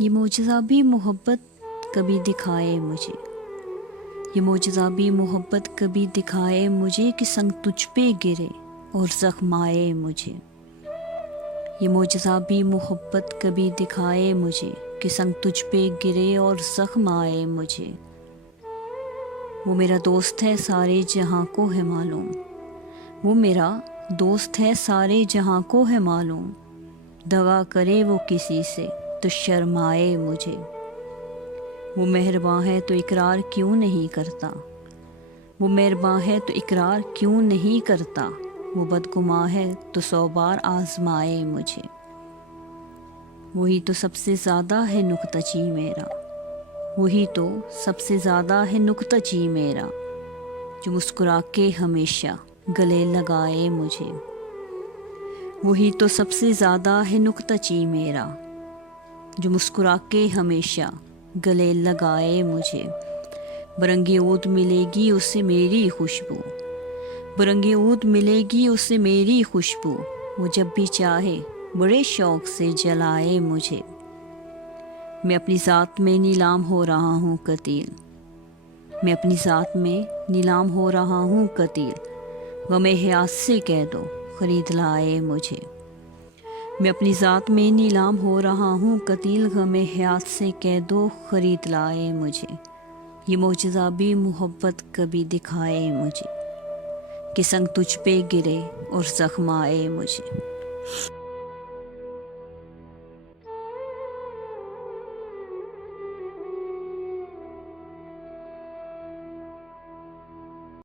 ये मोजज़ा भी मोहब्बत कभी दिखाए मुझे, ये मोजज़ा भी मोहब्बत कभी दिखाए मुझे कि संग तुझ पे गिरे और ज़ख्माए मुझे। ये मोजज़ा भी मोहब्बत कभी दिखाए मुझे कि संग तुझ पे गिरे और ज़ख्म आए मुझे। वो मेरा दोस्त है सारे जहाँ को है मालूम, वो मेरा दोस्त है सारे जहाँ को है मालूम। दगा करे वो किसी से तो शर्माए मुझे। वो मेहरबान है तो इकरार क्यों नहीं करता, वो मेहरबान है तो इकरार क्यों नहीं करता। वो बदगुमां है तो 100 बार आजमाए मुझे। वही तो सबसे ज़्यादा है नुक्ताची मेरा, वही तो सबसे ज़्यादा है नुक्ताची मेरा, जो मुस्कुरा के हमेशा गले लगाए मुझे। वही तो सबसे ज़्यादा है नुक्ताची मेरा, जो मुस्कुरा के हमेशा गले लगाए मुझे। बरंगी ऊद मिलेगी उससे मेरी खुशबू, बरंगी ऊद मिलेगी उससे मेरी खुशबू। वो जब भी चाहे बड़े शौक़ से जलाए मुझे। मैं अपनी ज़ात में नीलाम हो रहा हूँ कतील, मैं अपनी ज़ात में नीलाम हो रहा हूँ कतील। गमे हयात से कह दो ख़रीद लाए मुझे। मैं अपनी ज़ात में नीलाम हो रहा हूँ कतील, गमे हयात से कह दो ख़रीद लाए मुझे। ये मोजज़ा भी मोहब्बत कभी दिखाए मुझे कि संग तुझ पे गिरे और ज़ख्म आए मुझे।